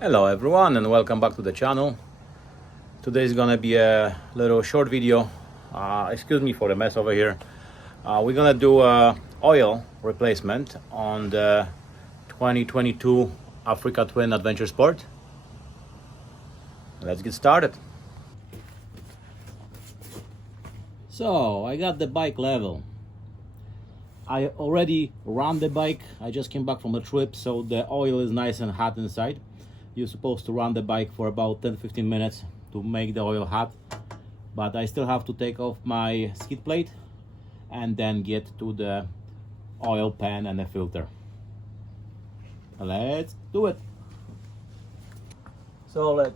Hello everyone and welcome back to the channel. Today is gonna be a little short video. Excuse me for the mess over here. We're gonna do a oil replacement on the 2022 Africa Twin Adventure Sport. Let's get started. So I got the bike level. I already ran the bike. I just came back from a trip, so the oil is nice and hot inside. You're supposed to run the bike for about 10-15 minutes to make the oil hot, but I still have to take off my skid plate and then get to the oil pan and the filter. Let's do it. So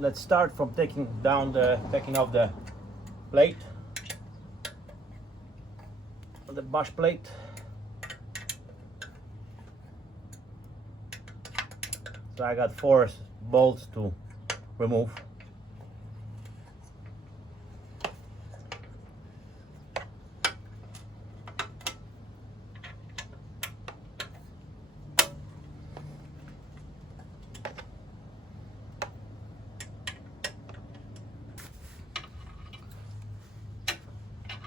let's start from taking off the plate, the bush plate. So I got 4 bolts to remove.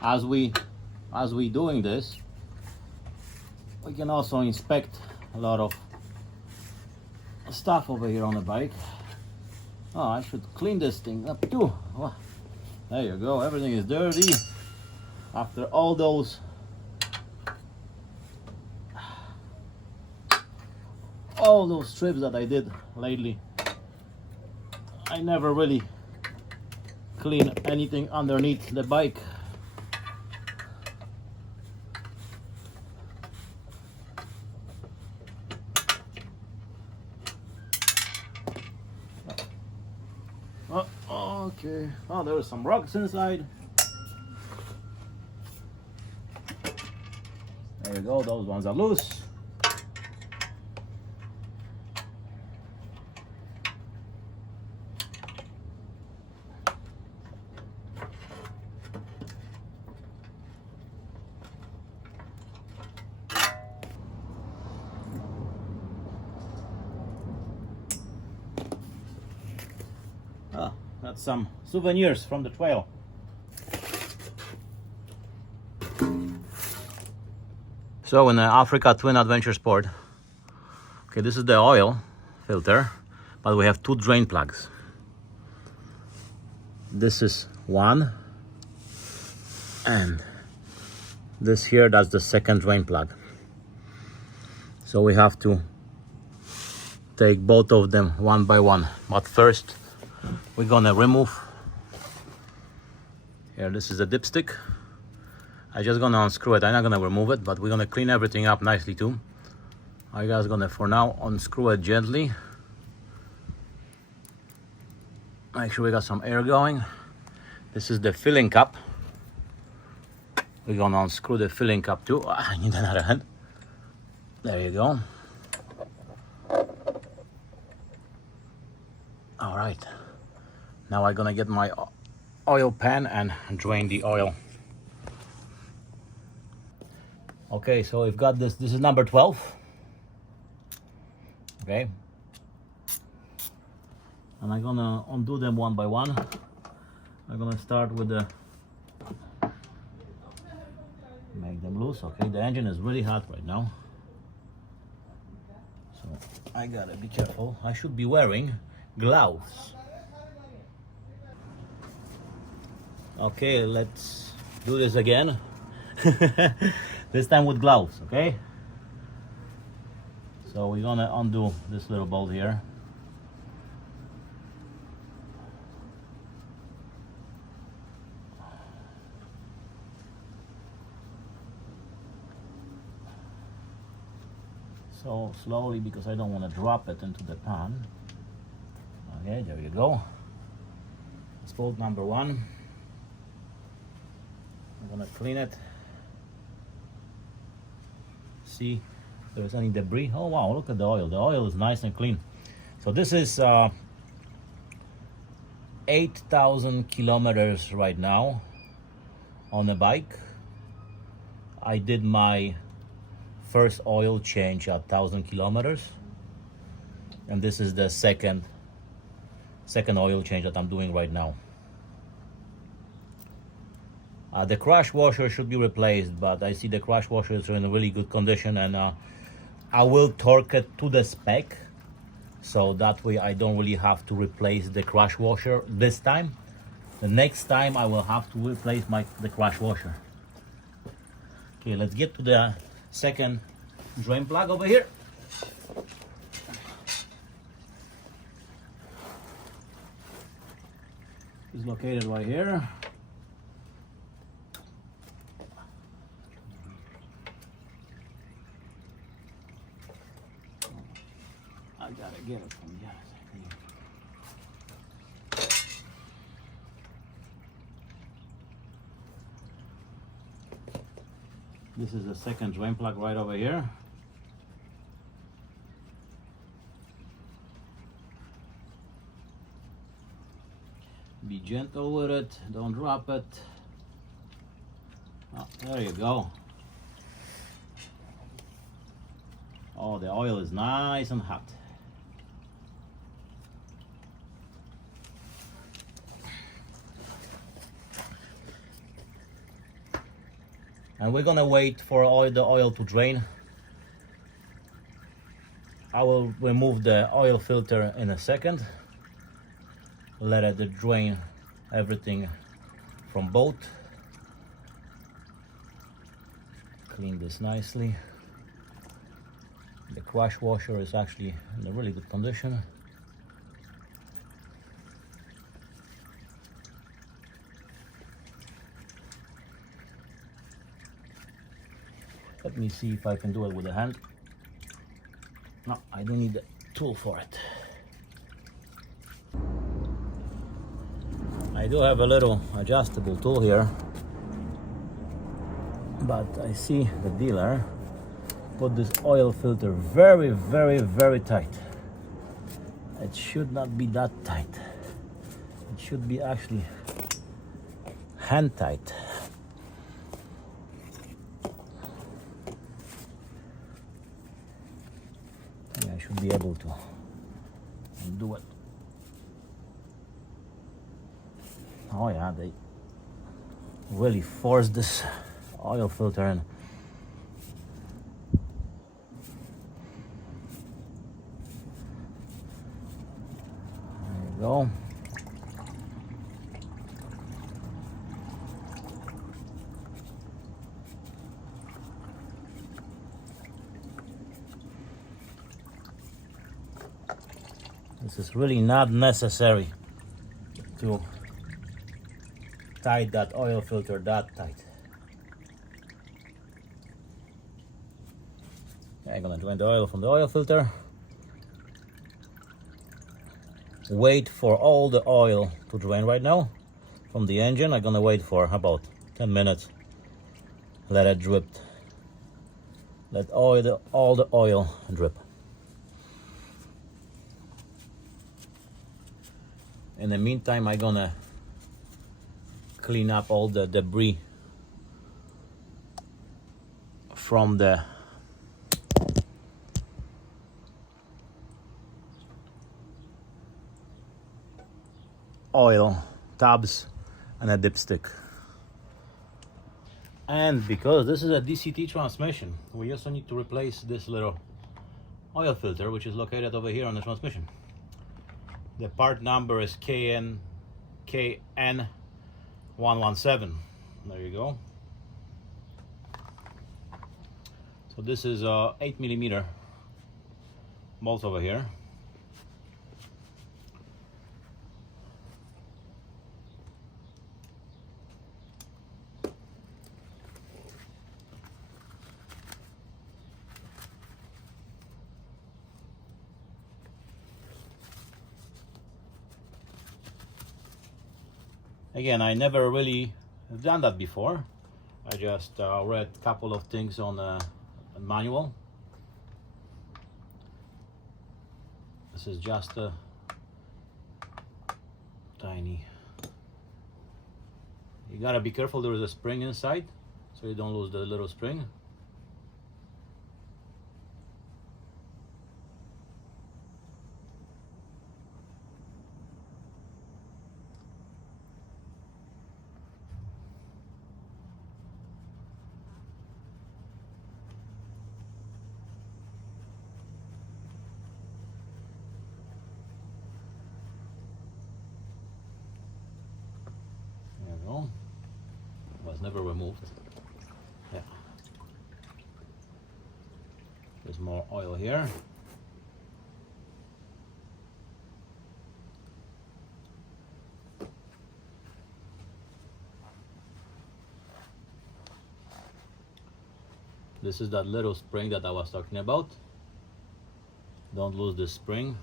As we doing this, we can also inspect a lot of stuff over here on the bike. Oh, I should clean this thing up too. Oh, there you go. Everything is dirty after all those trips that I did lately. I never really clean anything underneath the bike. Okay. Oh, there was some rocks inside. There you go. Those ones are loose. Oh, that's some souvenirs from the trail. So in the Africa Twin Adventure Sport, okay, this is the oil filter, but we have 2 drain plugs. This is one, and this here, that's the second drain plug. So we have to take both of them one by one. But first, we're gonna remove. Here, this is a dipstick. I'm just gonna unscrew it. I'm not gonna remove it, but we're gonna clean everything up nicely too. I guys gonna, for now, unscrew it gently. Make sure we got some air going. This is the filling cup. We're gonna unscrew the filling cup too. I need another hand. There you go. All right. Now I'm gonna get my oil pan and drain the oil. Okay, so we've got this. This is number 12. Okay. And I'm gonna undo them one by one. I'm gonna start with the, make them loose. Okay, the engine is really hot right now, so I gotta be careful. I should be wearing gloves. Okay, let's do this again. This time with gloves, okay? So we're gonna undo this little bolt here. So slowly, because I don't want to drop it into the pan. Okay, there you go. It's bolt number 1. I'm gonna clean it. See if there's any debris. Oh wow, look at the oil. The oil is nice and clean. So this is 8,000 kilometers right now on a bike. I did my first oil change at 1,000 kilometers. And this is the second oil change that I'm doing right now. The crash washer should be replaced, but I see the crash washer is in really good condition, and I will torque it to the spec, so that way I don't really have to replace the crash washer this time. The next time I will have to replace the crash washer. Okay, let's get to the second drain plug over here. It's located right here. I gotta get it from the other side. This is the second drain plug right over here. Be gentle with it, don't drop it. Oh, there you go. Oh, the oil is nice and hot. And we're gonna wait for the oil to drain. I will remove the oil filter in a second. Let it drain everything from both. Clean this nicely. The crash washer is actually in a really good condition. Let me see if I can do it with a hand. No, I don't need a tool for it. I do have a little adjustable tool here, but I see the dealer put this oil filter very, very, very tight. It should not be that tight. It should be actually hand tight. I should be able to do it. Oh yeah, they really forced this oil filter in. There you go. This is really not necessary to tight that oil filter that tight. Okay, I'm gonna drain the oil from the oil filter. Wait for all the oil to drain right now from the engine. I'm gonna wait for about 10 minutes. Let it drip. Let all the oil drip. In the meantime, I'm gonna clean up all the debris from the oil tabs and a dipstick. And because this is a DCT transmission, we also need to replace this little oil filter, which is located over here on the transmission. The part number is KN117. There you go. So this is 8mm bolts over here. Again, I never really have done that before. I just read a couple of things on a manual. This is just a tiny. You gotta be careful, there is a spring inside, so you don't lose the little spring. never removed. Yeah. There's more oil here. This is that little spring that I was talking about. Don't lose this spring.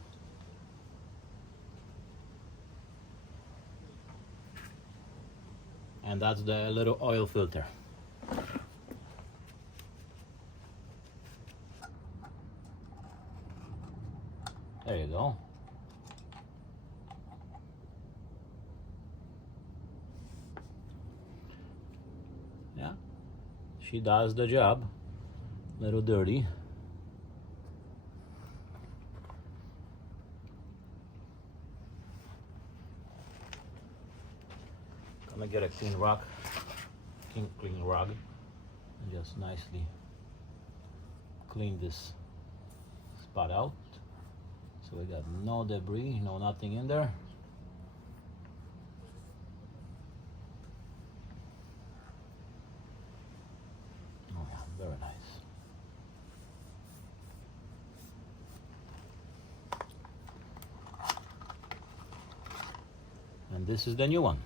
And that's the little oil filter. There you go. Yeah, she does the job. Little dirty. Gonna get a clean rag, clean rag, and just nicely clean this spot out. So we got no debris, no nothing in there. Oh yeah, very nice. And this is the new one.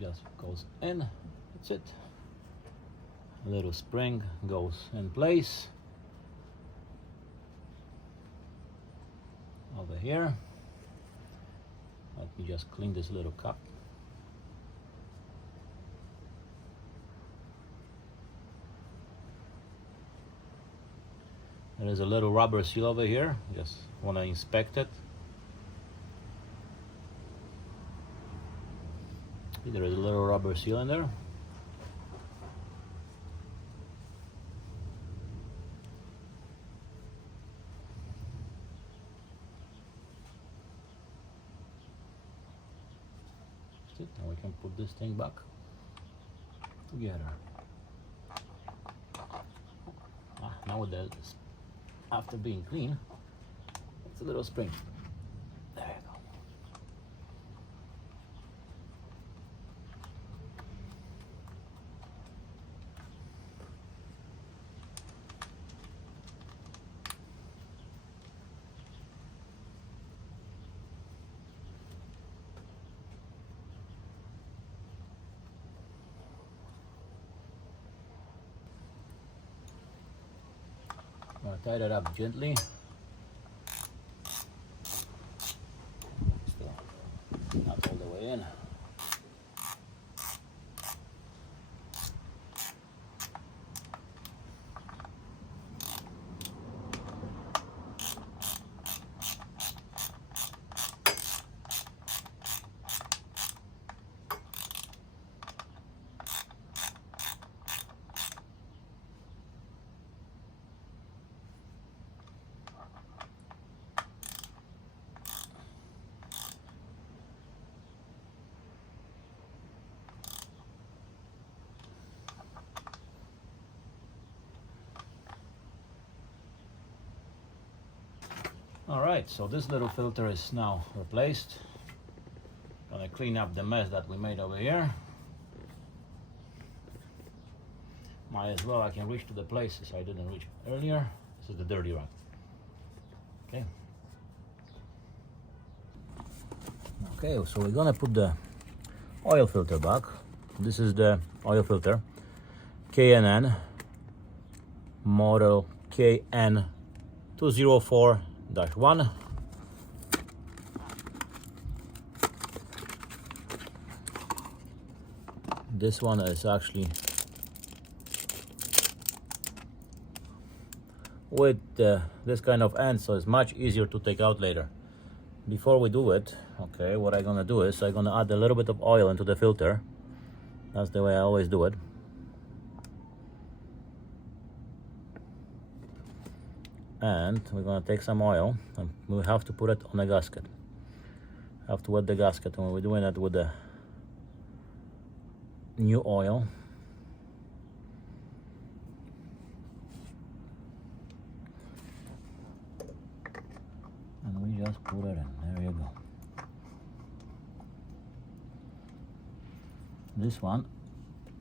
Just goes in, that's it. A little spring goes in place. Over here. Let me just clean this little cup. There is a little rubber seal over here. Just want to inspect it. There is a little rubber seal in there. That's it. Now we can put this thing back together. Now with that, after being clean, it's a little spring. There you go. I'm gonna tie that up gently. Still not all the way in. Alright, so this little filter is now replaced. Gonna clean up the mess that we made over here. Might as well, I can reach to the places I didn't reach earlier. This is the dirty rag. Okay. Okay, so we're gonna put the oil filter back. This is the oil filter. K&N model KN204-1. This one is actually with this kind of end, so it's much easier to take out later. Before we do it, okay, what I'm gonna do is I'm gonna add a little bit of oil into the filter. That's the way I always do it. And we're gonna take some oil and we have to put it on a gasket. Have to wet the gasket, and we're doing it with the new oil. And we just put it in. There you go. This one,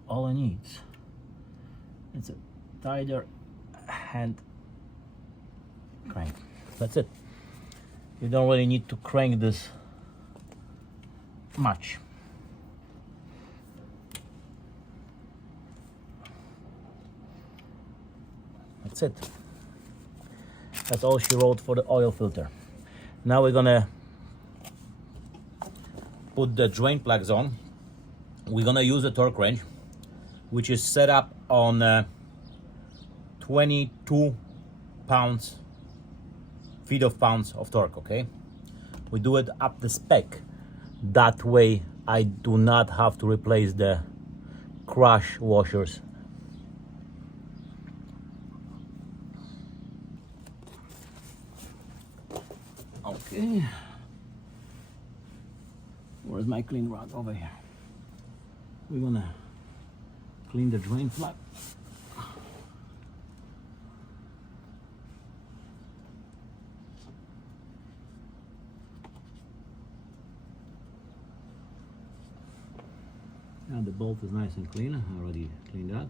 all it needs, it's a tighter hand crank. That's it. You don't really need to crank this much. That's it. That's all she wrote for the oil filter. Now we're gonna put the drain plugs on. We're gonna use a torque wrench, which is set up on 22 feet of pounds of torque. Okay, we do it up the spec. That way I do not have to replace the crush washers. Okay, where's my clean rod? Over here. We're gonna clean the drain plug. And the bolt is nice and clean. I already cleaned that.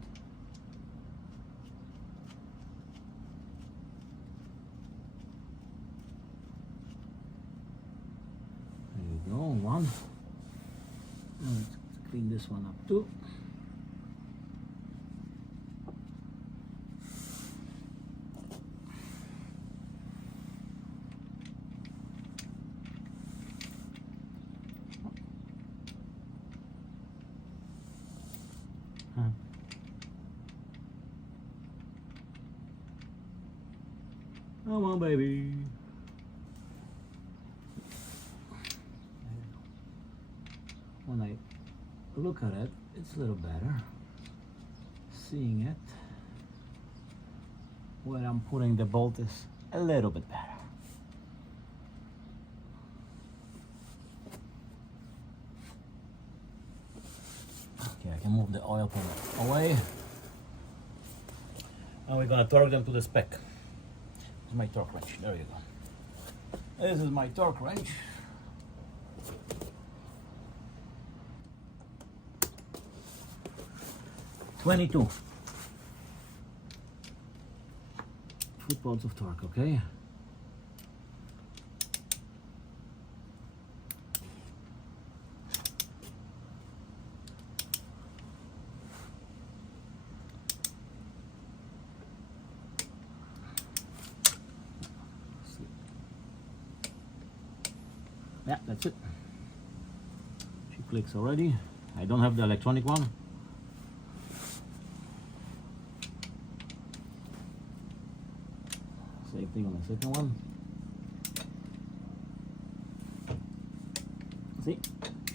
There you go, one. Now let's clean this one up too. Come on, baby. When I look at it, it's a little better. Seeing it, where I'm putting the bolt is a little bit better. Okay, I can move the oil pan away. Now we're gonna torque them to the spec. This is my torque wrench. There you go. This is my torque wrench. "22 foot-pounds of torque." Okay. Yeah, that's it. She clicks already. I don't have the electronic one. Same thing on the second one. See,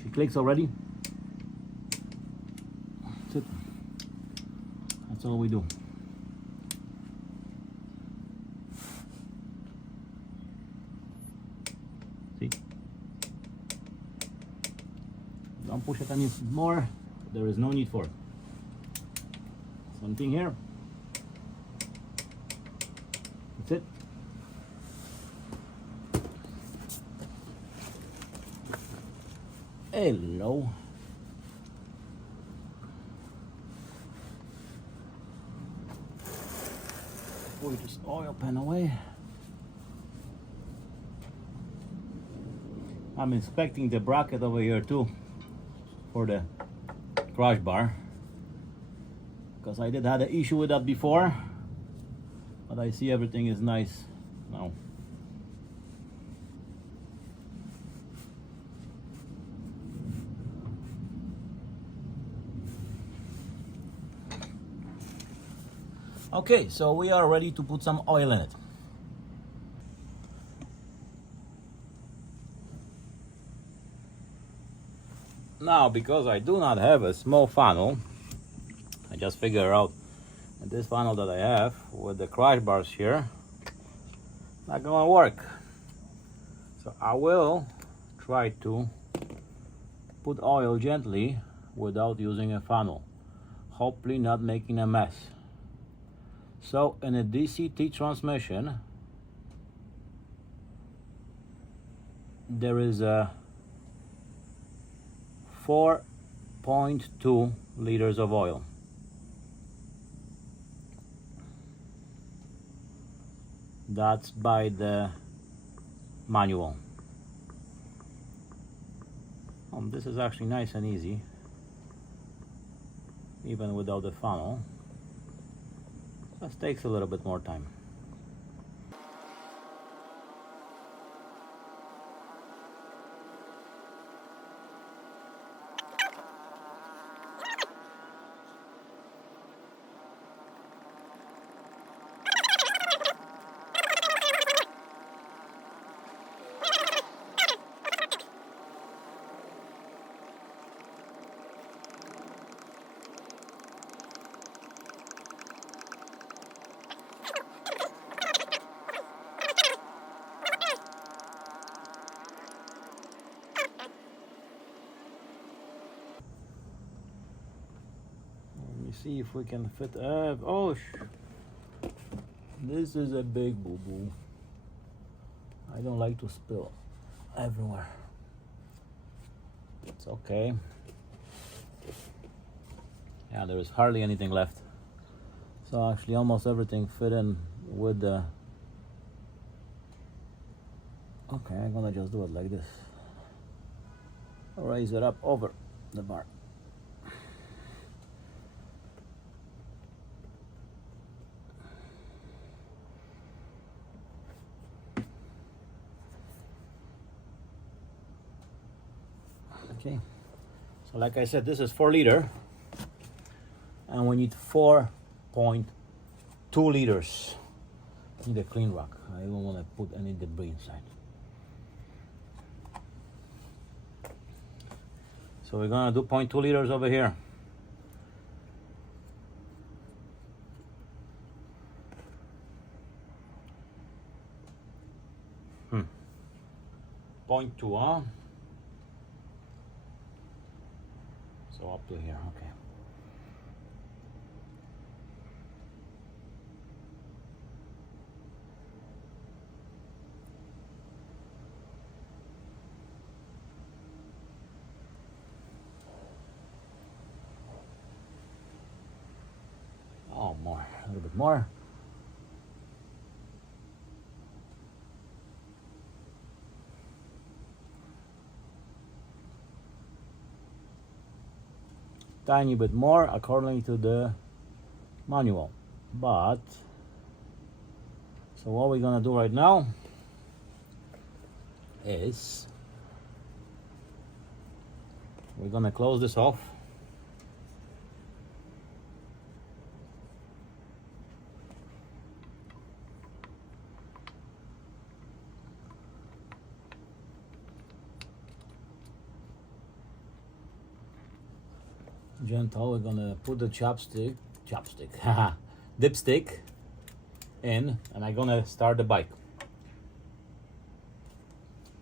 she clicks already. That's it. That's all we do. See? Don't push it any more. There is no need for it. Same thing here. That's it. Hello. Put this oil pan away. I'm inspecting the bracket over here too for the crush bar, because I did have an issue with that before, but I see everything is nice now. Okay, so we are ready to put some oil in it. Now, because I do not have a small funnel, I just figure out that this funnel that I have with the crush bars here not gonna work. So I will try to put oil gently without using a funnel, hopefully not making a mess. So in a DCT transmission, there is a 4 0.2 liters of oil. That's by the manual. This is actually nice and easy, even without the funnel. Just takes a little bit more time. See if we can fit. This is a big boo-boo. I don't like to spill everywhere. It's okay. Yeah, there is hardly anything left. So actually almost everything fit in with the... Okay, I'm gonna just do it like this. Raise it up over the bar. Okay, so like I said, this is 4 liter, and we need 4.2 liters. Need a clean rack. I don't want to put any debris inside. So we're gonna do 0.2 liters over here. Point 2, huh? So up to here, okay. Oh, more, a little bit more. Tiny bit more according to the manual, but so what we're gonna do right now is we're gonna close this off. Gentle, we're gonna put the dipstick in, and I'm gonna start the bike.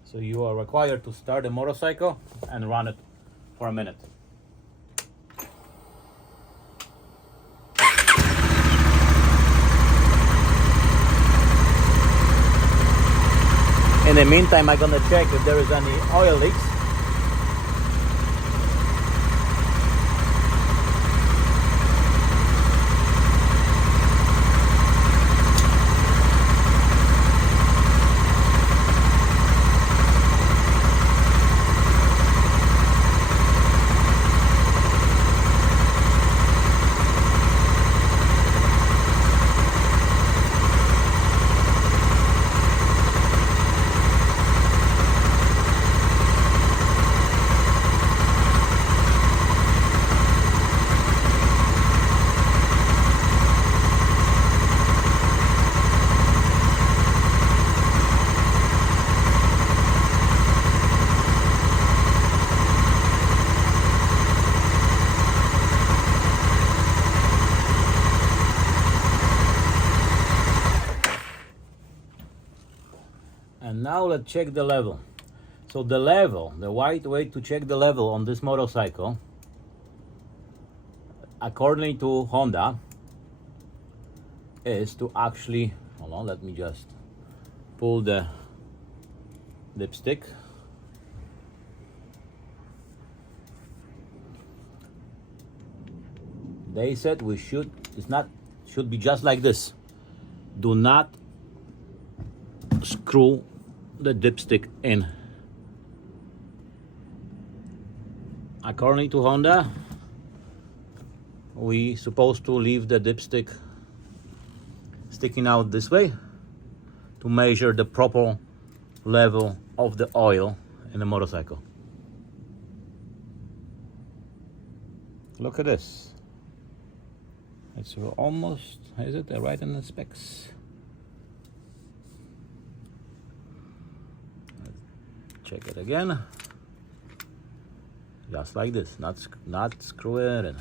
So you are required to start the motorcycle and run it for a minute. In the meantime, I'm gonna check if there is any oil leaks. And now let's check the level. So the level, the right way to check the level on this motorcycle, according to Honda, is to actually, hold on, let me just pull the dipstick. They said we should be just like this. Do not screw the dipstick in. According to Honda, we supposed to leave the dipstick sticking out this way to measure the proper level of the oil in the motorcycle. Look at this. It's almost, is it right in the specs? Check it again. Just like this, not screw it in.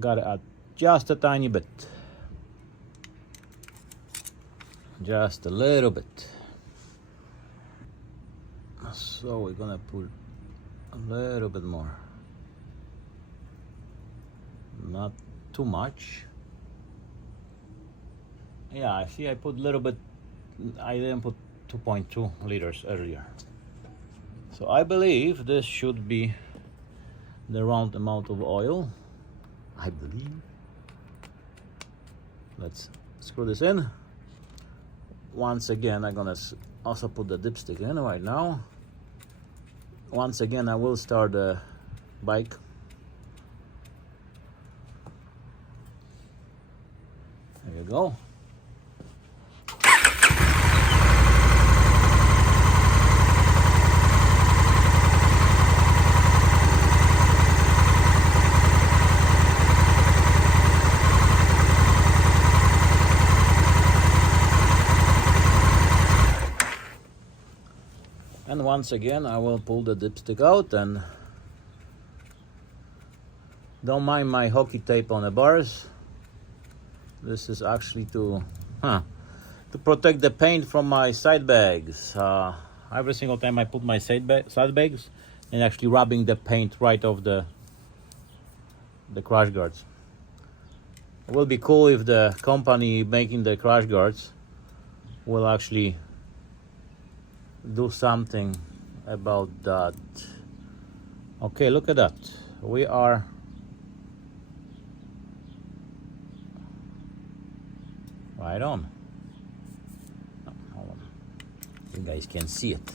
Got to add just a tiny bit. Just a little bit. So we're gonna put a little bit more. Not too much. Yeah, I see I put a little bit. I didn't put 2.2 liters earlier. So I believe this should be the round amount of oil. I believe. Let's screw this in. Once again, I'm gonna also put the dipstick in right now. Once again, I will start the bike. There you go. And once again, I will pull the dipstick out, and don't mind my hockey tape on the bars. This is actually to protect the paint from my side bags. Every single time I put my side bags, and actually rubbing the paint right off the crash guards. It will be cool if the company making the crash guards will actually do something about that. Okay, look at that. We are right on. Hold on. You guys can see it.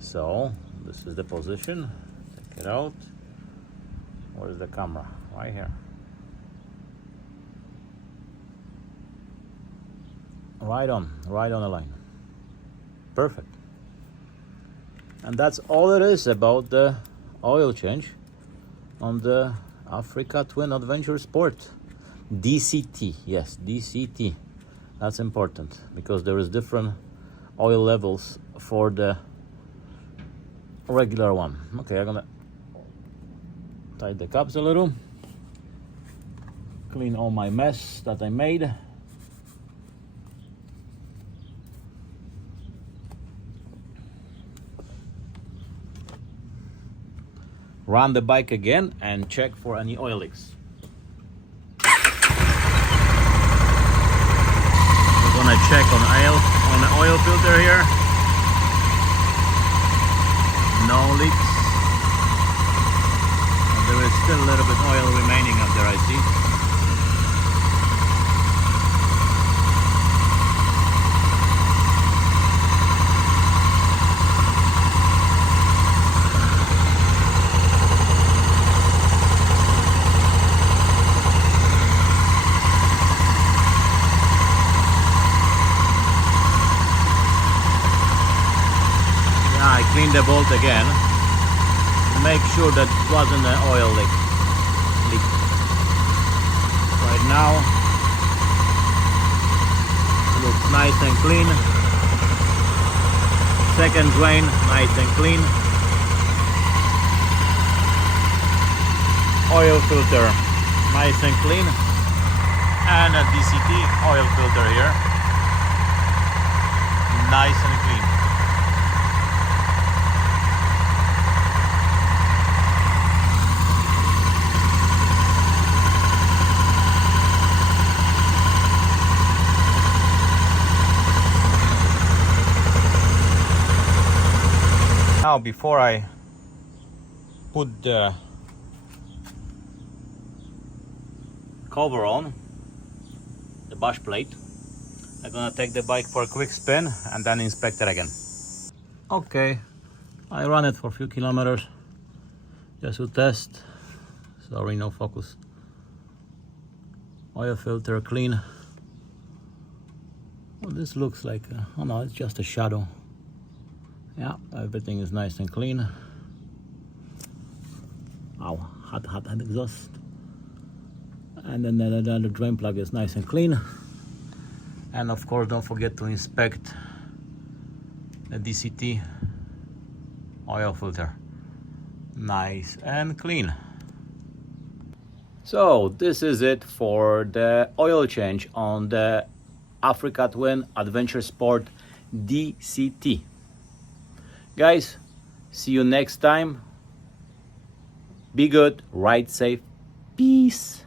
So this is the position. Take it out. Where's the camera? Right here. Right on the line. Perfect. And that's all it is about the oil change on the Africa Twin Adventure Sport. DCT, yes, DCT. That's important because there is different oil levels for the regular one. Okay, I'm gonna tighten the cups a little, clean all my mess that I made. Run the bike again and check for any oil leaks. We're gonna check on the oil filter here. No leaks. And there is still a little bit oil remaining up there, I see. Clean the bolt again to make sure that it wasn't an oil leak. Right now it looks nice and clean. Second drain, nice and clean. Oil filter, nice and clean. And a DCT oil filter here, nice and clean. now, before I put the cover on the bush plate, I'm gonna take the bike for a quick spin and then inspect it again. Okay, I ran it for a few kilometers just to test. Sorry, no focus. Oil filter clean. Well, this looks like oh no, it's just a shadow. Yeah, everything is nice and clean. Wow, hot exhaust. And then the drain plug is nice and clean. And of course, don't forget to inspect the DCT oil filter. Nice and clean. So this is it for the oil change on the Africa Twin Adventure Sport DCT. Guys, see you next time. Be good, ride safe, peace.